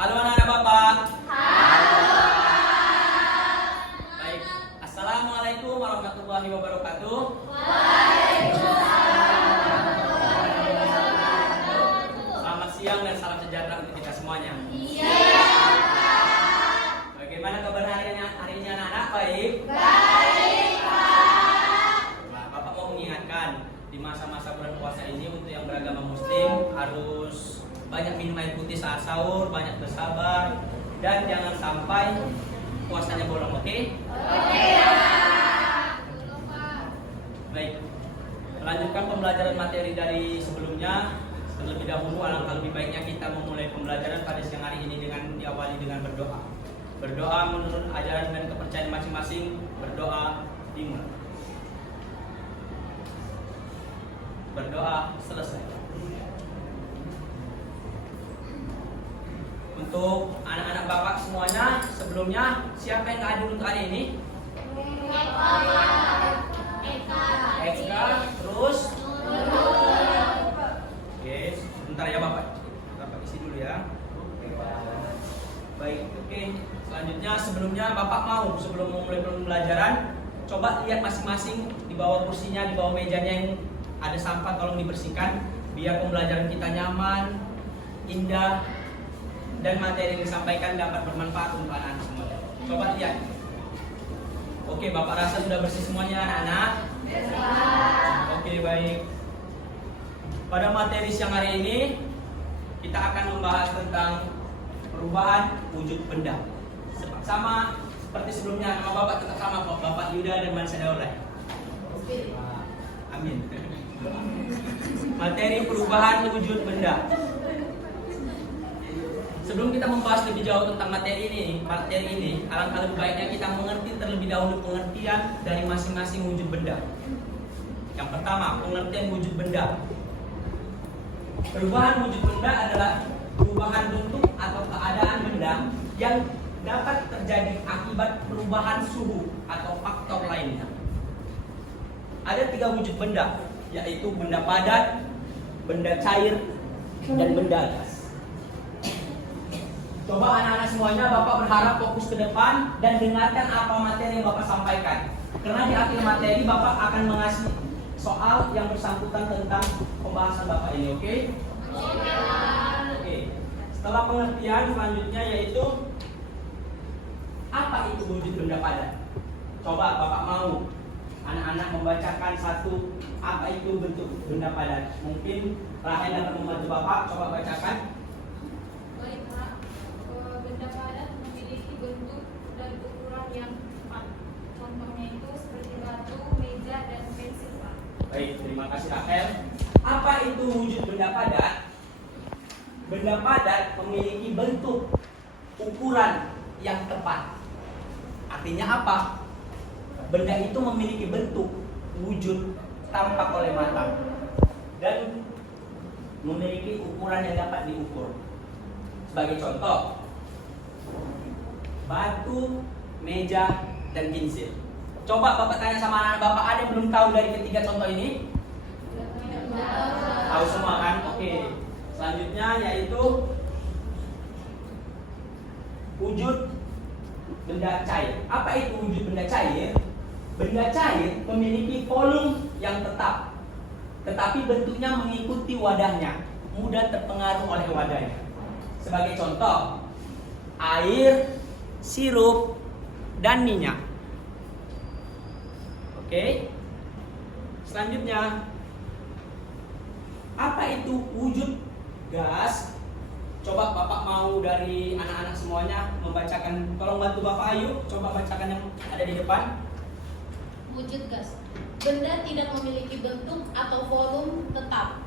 Halo anak-anak Bapak. Baik. Assalamualaikum warahmatullahi wabarakatuh. Selamat siang dan salam sejahtera untuk kita semuanya. Bagaimana kabar hari ini anak-anak? Baik? Nah, Bapak mau mengingatkan di masa-masa bulan puasa ini untuk yang beragama muslim harus banyak minum air putih saat sahur, banyak bersabar, dan jangan sampai puasanya bolong, oke? Baik, melanjutkan pembelajaran materi dari sebelumnya. Terlebih dahulu, alangkah lebih baiknya kita memulai pembelajaran pada siang hari ini dengan diawali dengan berdoa. Berdoa menurut ajaran dan kepercayaan masing-masing. Berdoa dimulai. Berdoa selesai. Untuk anak-anak Bapak semuanya, sebelumnya siapa yang hadir untuk hari ini? Eka, terus? Oke, sebentar ya Bapak. Bapak isi dulu ya. Baik, oke. Selanjutnya, sebelumnya Bapak mau sebelum memulai pembelajaran, coba lihat masing-masing di bawah kursinya, di bawah mejanya yang ada sampah, tolong dibersihkan biar pembelajaran kita nyaman, indah, dan materi yang disampaikan dapat bermanfaat untuk anak-anak semua. Coba lihat. Oke, Bapak rasa sudah bersih semuanya anak-anak? Oke, baik. Pada materi siang hari ini kita akan membahas tentang perubahan wujud benda. Sama seperti sebelumnya, nama Bapak tetap sama, Bapak Yuda dan Mansa Daulay. Amin. Materi perubahan wujud benda. Sebelum kita membahas lebih jauh tentang materi ini, alangkah lebih baiknya kita mengerti terlebih dahulu pengertian dari masing-masing wujud benda. Yang pertama, pengertian wujud benda. Perubahan wujud benda adalah perubahan bentuk atau keadaan benda yang dapat terjadi akibat perubahan suhu atau faktor lainnya. Ada 3 wujud benda, yaitu benda padat, benda cair, dan benda gas. Coba anak-anak semuanya, Bapak berharap fokus ke depan dan dengarkan apa materi yang Bapak sampaikan. Karena di akhir materi Bapak akan mengasih soal yang bersangkutan tentang pembahasan Bapak ini, oke? Oke. Setelah pengertian selanjutnya yaitu apa itu wujud benda padat? Coba Bapak mau anak-anak membacakan satu apa itu bentuk benda padat. Mungkin Rahel dapat membantu Bapak, coba bacakan. Baik, Pak. Benda padat memiliki bentuk dan ukuran yang tepat. Contohnya itu seperti batu, meja, dan pensil, Pak. Baik, terima kasih Rahel. Apa itu wujud benda padat? Benda padat memiliki bentuk ukuran yang tepat. Artinya apa? Benda itu memiliki bentuk wujud tampak oleh mata dan memiliki ukuran yang dapat diukur. Sebagai contoh, batu, meja, dan pensil. Coba Bapak tanya sama anak Bapak, ada yang belum tahu dari ketiga contoh ini? Tahu semua kan? Oke. Selanjutnya yaitu wujud benda cair. Apa itu wujud benda cair? Benda cair memiliki volume yang tetap, tetapi bentuknya mengikuti wadahnya, mudah terpengaruh oleh wadahnya. Sebagai contoh, air, sirup, dan minyak. Oke. Selanjutnya, apa itu wujud gas? Coba Bapak mau dari anak-anak semuanya membacakan. Tolong bantu Bapak Ayu, coba bacakan yang ada di depan. Wujud gas. Benda tidak memiliki bentuk atau volume tetap.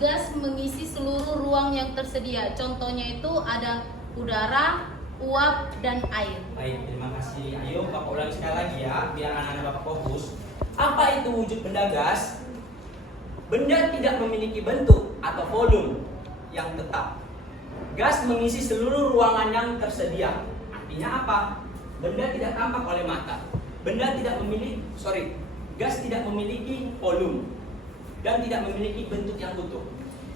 Gas mengisi seluruh ruang yang tersedia. Contohnya itu ada udara, uap, dan air. Baik, terima kasih. Ayo Bapak ulangi sekali lagi ya, biar anak-anak Bapak fokus. Apa itu wujud benda gas? Benda tidak memiliki bentuk atau volume yang tetap. Gas mengisi seluruh ruangan yang tersedia. Artinya apa? Benda tidak tampak oleh mata. Gas tidak memiliki volume dan tidak memiliki bentuk yang utuh.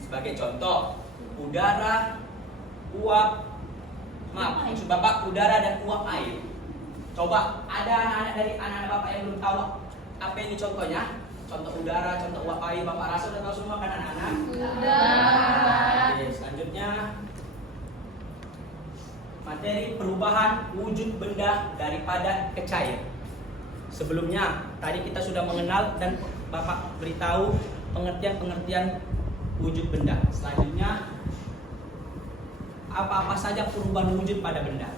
Sebagai contoh, udara, uap, Maaf, maksud Bapak udara dan uap air. Coba ada anak-anak dari anak-anak Bapak yang belum tahu apa ini contohnya? Contoh udara, contoh uap air. Bapak rasa udah tahu semua kan anak-anak? Sudah. Oke, selanjutnya materi perubahan wujud benda dari padat ke cair. Sebelumnya tadi kita sudah mengenal dan Bapak beritahu pengertian-pengertian wujud benda. Selanjutnya apa-apa saja perubahan wujud pada benda.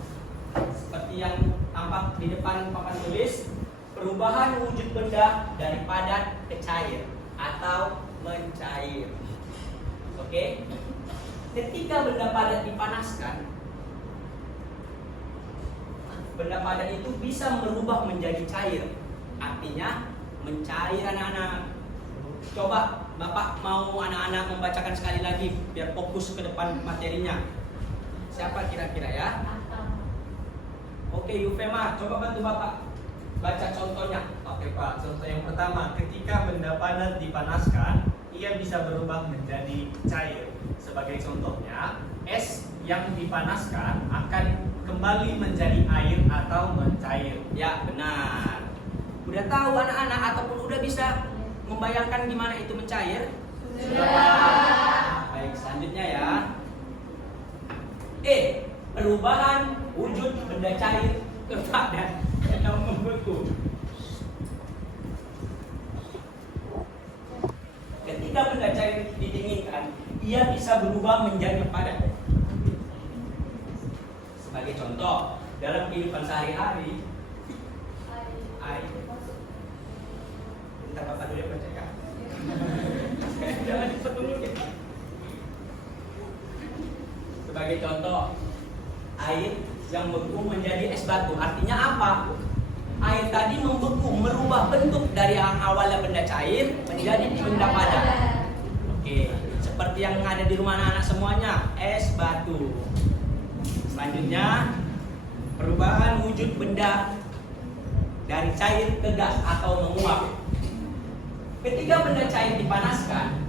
Seperti yang tampak di depan papan tulis, perubahan wujud benda dari padat ke cair atau mencair. Oke? Ketika benda padat dipanaskan, benda padat itu bisa berubah menjadi cair. Artinya mencair anak-anak. Coba Bapak mau anak-anak membacakan sekali lagi biar fokus ke depan materinya. Siapa kira-kira ya? Oke, Yufema, coba bantu Bapak baca contohnya. Oke Pak, contoh yang pertama, ketika benda padat dipanaskan, ia bisa berubah menjadi cair. Sebagai contohnya, es yang dipanaskan akan kembali menjadi air atau mencair. Ya, benar. Udah tahu anak-anak ataupun udah bisa membayangkan gimana itu mencair? Sudah. Baik, selanjutnya ya. Perubahan wujud benda cair ke padat atau membeku. Ketika benda cair didinginkan, ia bisa berubah menjadi padat. Sebagai contoh, dalam kehidupan sehari-hari, air. Bentar Bapak dulu yang bacakan. Jangan cepat dulu ya. Sebagai contoh, air yang membeku menjadi es batu. Artinya apa? Air tadi membeku, merubah bentuk dari yang awalnya benda cair menjadi benda padat. Oke, seperti yang ada di rumah anak-anak semuanya, es batu. Selanjutnya, perubahan wujud benda dari cair ke gas atau menguap. Ketika benda cair dipanaskan,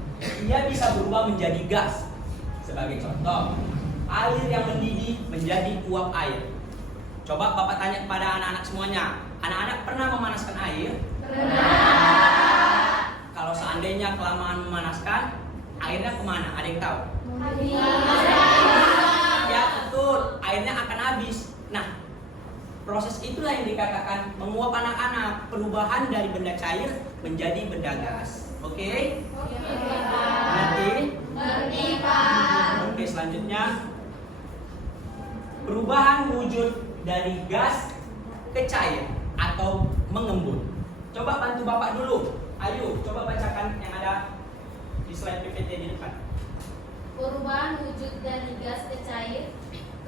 ia bisa berubah menjadi gas. Sebagai contoh, air yang mendidih menjadi uap air. Coba Bapak tanya kepada anak-anak semuanya, anak-anak pernah memanaskan air? Pernah. Kalau seandainya kelamaan memanaskan, airnya kemana? Ada yang tahu? Ya betul, airnya akan habis. Nah, proses itulah yang dikatakan menguap anak-anak, perubahan dari benda cair menjadi benda gas. Oke? Ngerti? Ngerti, Pak. Oke, selanjutnya perubahan wujud dari gas ke cair atau mengembun. Coba bantu Bapak dulu. Ayo, coba bacakan yang ada di slide PPT di depan. Perubahan wujud dari gas ke cair.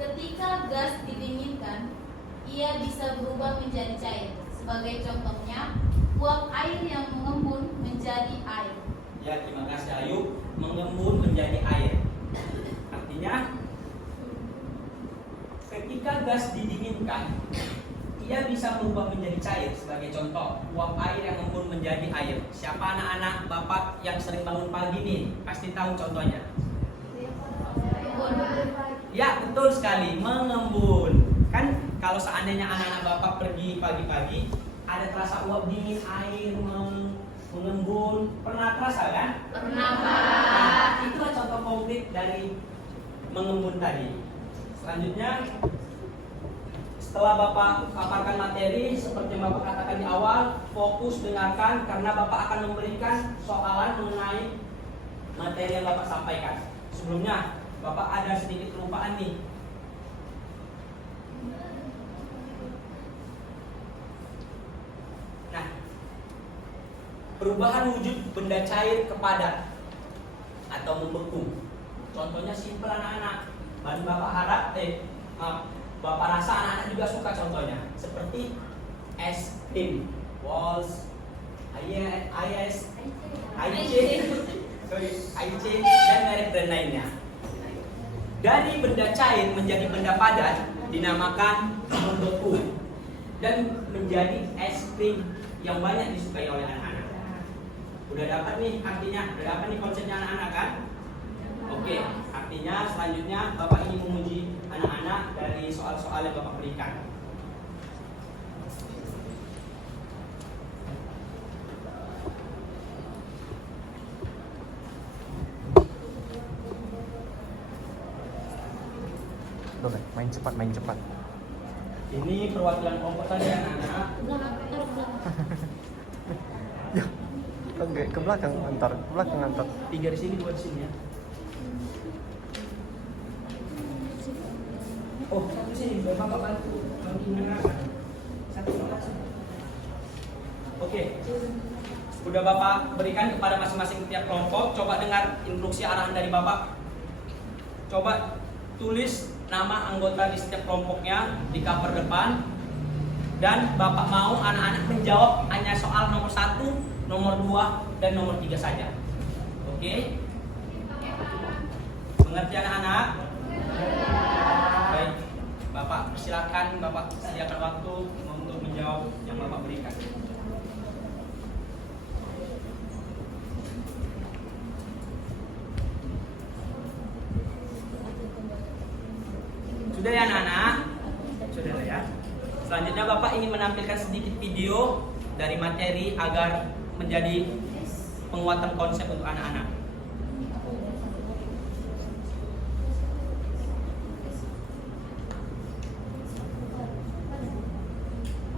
Ketika gas didinginkan, ia bisa berubah menjadi cair. Sebagai contohnya, uap air yang mengembun menjadi air. Ya, terima kasih Ayu. Mengembun menjadi air. Artinya, ketika gas didinginkan, ia bisa berubah menjadi cair. Sebagai contoh, uap air yang mengembun menjadi air. Siapa anak-anak Bapak yang sering bangun pagi nih? Pasti tahu contohnya. Ya, betul sekali, mengembun. Kan kalau seandainya anak-anak Bapak pergi pagi-pagi, ada terasa uap dingin air mengembun. Pernah terasa kan? Pernah, Pak. Nah, itulah contoh konkret dari mengembun tadi. Selanjutnya, setelah Bapak paparkan materi seperti yang Bapak katakan di awal, fokus dengarkan karena Bapak akan memberikan soalan mengenai materi yang Bapak sampaikan. Sebelumnya, Bapak ada sedikit kelupaan nih. Nah, perubahan wujud benda cair ke padat atau membeku. Contohnya simpel anak-anak. Dan Bapak harap, Bapak rasa anak-anak juga suka contohnya. Seperti es krim, walls, IC, dan merek brand lainnya. Dari benda cair menjadi benda padat dinamakan membeku dan menjadi es krim yang banyak disukai oleh anak-anak. Udah dapat nih artinya, udah dapat nih konsepnya anak-anak kan? Oke, artinya selanjutnya Bapak ingin menguji anak-anak dari soal-soal yang Bapak berikan. Main cepat, main cepat. Ini perwakilan kelompok tadi anak-anak. Ya, ke belakang antar, ke belakang antar. 3 di sini, 2 di sini ya. Oh, satu sini, biar Bapak bantu mendengarkan. Satu lokasi. Oke. Sudah Bapak berikan kepada masing-masing tiap kelompok. Coba dengar instruksi arahan dari Bapak. Coba tulis nama anggota di setiap kelompoknya di cover depan. Dan Bapak mau anak-anak menjawab hanya soal nomor 1, nomor 2, dan nomor 3 saja. Oke? Mengerti anak-anak? Baik. Bapak persilakan, Bapak sediakan waktu untuk menjawab yang Bapak berikan. Sudah ya anak-anak? Sudah ya. Selanjutnya Bapak ingin menampilkan sedikit video dari materi agar menjadi penguatan konsep untuk anak-anak.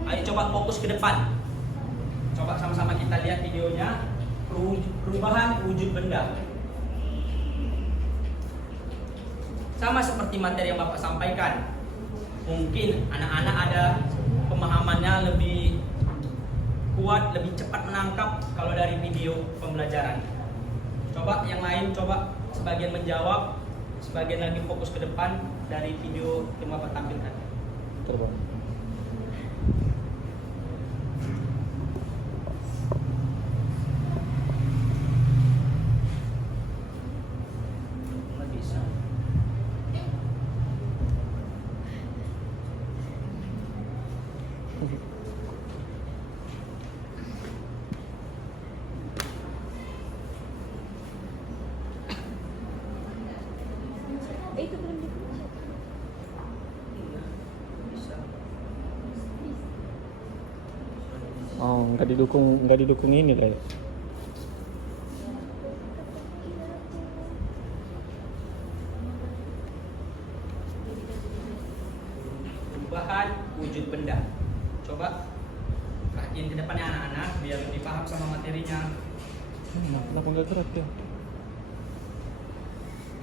Ayo coba fokus ke depan. Coba sama-sama kita lihat videonya. Perubahan wujud benda. Sama seperti materi yang Bapak sampaikan. Mungkin anak-anak ada pemahamannya lebih kuat, lebih cepat menangkap kalau dari video pembelajaran. Coba yang lain, coba sebagian menjawab, sebagian lagi fokus ke depan dari video yang Bapak tampilkan. Coba. Nggak bisa. Itu belum Bisa. Oh, nggak didukung ini kali. Perubahan wujud benda. Coba perhatiin ke depannya anak-anak biar lebih paham sama materinya. Kenapa nggak gerak ya?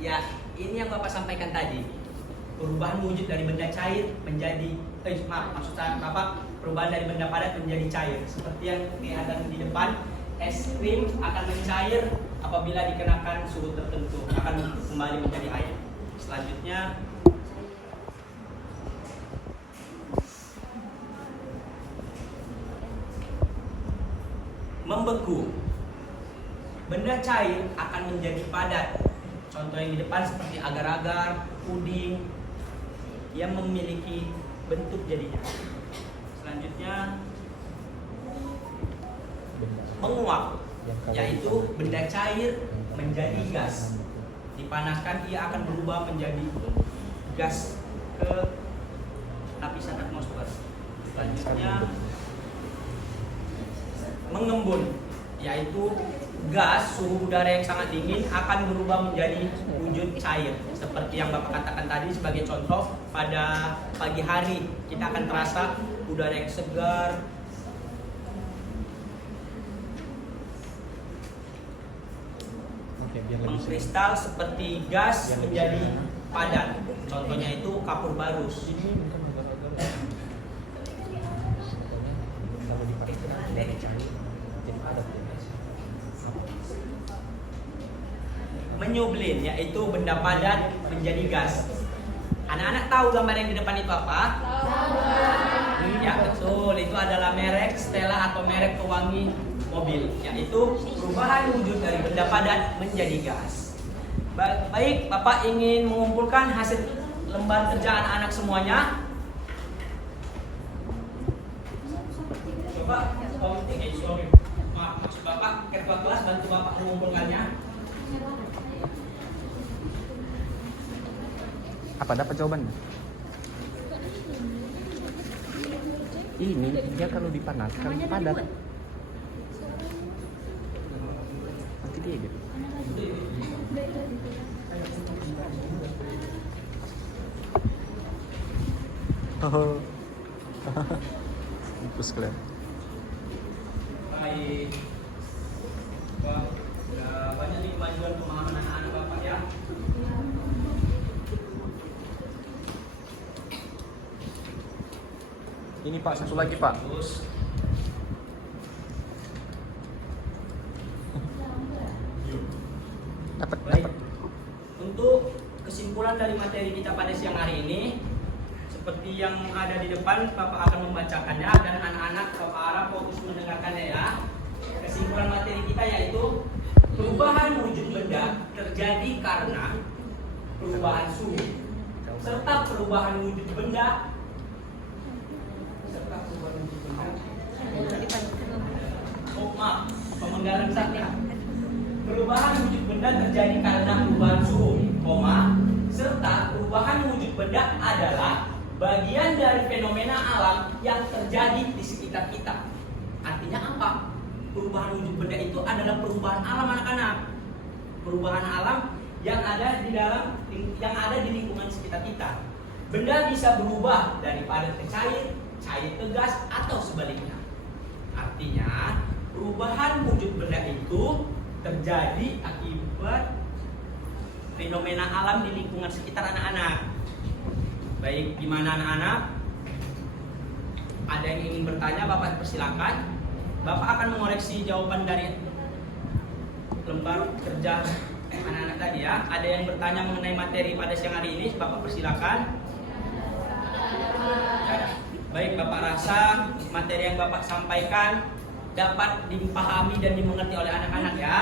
Ya, ini yang Bapak sampaikan tadi. Perubahan wujud dari benda cair menjadi maksud saya Bapak, perubahan dari benda padat menjadi cair. Seperti yang kelihatan di depan, es krim akan mencair apabila dikenakan suhu tertentu, akan kembali menjadi air. Selanjutnya membeku. Benda cair akan menjadi padat. Contoh yang di depan seperti agar-agar, puding yang memiliki bentuk jadinya. Selanjutnya menguap, yaitu benda cair menjadi gas. Dipanaskan ia akan berubah menjadi gas ke lapisan atmosfer. Selanjutnya mengembun, yaitu gas suhu udara yang sangat dingin akan berubah menjadi wujud cair. Seperti yang Bapak katakan tadi sebagai contoh, pada pagi hari kita akan terasa udara yang segar, mengkristal seperti gas menjadi padat. Contohnya itu kapur barus. Menyublin, yaitu benda padat menjadi gas. Anak-anak tahu gambar yang di depan itu apa? Ya betul, itu adalah merek Stella atau merek pewangi mobil, yaitu perubahan wujud dari benda padat menjadi gas. Baik, Bapak ingin mengumpulkan hasil lembar kerja anak-anak semuanya. Coba, maksud Bapak, ketua kelas bantu Bapak mengumpulkannya. Apa dapat jawabannya? Ini dia kalau dipanaskan padat. Nanti dia gitu. Oh. Impus kalian. Baik. Wah, udah banyak nih kemajuan pemahaman anak-anak Bapak ya. Ini Pak, satu lagi Pak. Terus Dapat, baik. dapat. Untuk kesimpulan dari materi kita pada siang hari ini, seperti yang ada di depan, Bapak akan membacakannya dan anak-anak Bapak harap fokus mendengarkannya ya. Kesimpulan materi kita yaitu perubahan wujud benda terjadi karena perubahan suhu serta perubahan wujud benda maaf, pemenggalan saja. Perubahan wujud benda terjadi karena perubahan suhu, serta perubahan wujud benda adalah bagian dari fenomena alam yang terjadi di sekitar kita. Artinya apa? Perubahan wujud benda itu adalah perubahan alam anak-anak. Perubahan alam yang ada di lingkungan sekitar kita. Benda bisa berubah dari padat ke cair, cair ke gas atau sebaliknya. Artinya, perubahan wujud benda itu terjadi akibat fenomena alam di lingkungan sekitar anak-anak. Baik, gimana anak-anak? Ada yang ingin bertanya, Bapak persilakan. Bapak akan mengoreksi jawaban dari lembar kerja anak-anak tadi ya. Ada yang bertanya mengenai materi pada siang hari ini, Bapak persilakan. Ya. Baik, Bapak rasa materi yang Bapak sampaikan dapat dipahami dan dimengerti oleh anak-anak ya.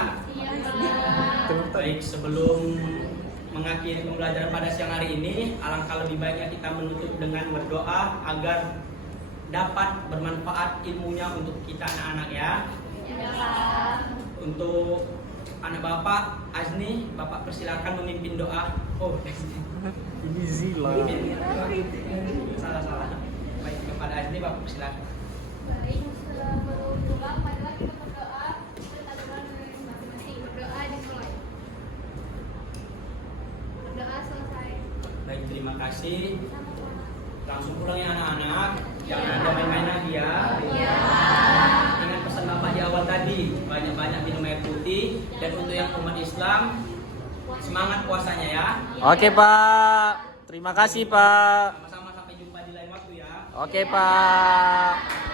Baik, sebelum mengakhiri pembelajaran pada siang hari ini, alangkah lebih baiknya kita menutup dengan berdoa agar dapat bermanfaat ilmunya untuk kita anak-anak ya. Untuk anak Bapak Azni, Bapak persilakan memimpin doa. Oh, Ini Zila. salah. Baik, kepada Azni Bapak persilakan. Baik, sebelum pulang, marilah kita berdoa. Kita doa dari masing-masing. Berdoa dimulai. Berdoa selesai. Baik, terima kasih. Langsung pulang ya anak-anak. Jangan ada main-main lagi ya. Ingat pesan Bapak di awal tadi, banyak-banyak minum air putih. Dan untuk yang umat Islam, semangat puasanya ya. Oke Pak. Terima kasih Pak. Sama-sama sampai jumpa di lain waktu ya. Oke Pak.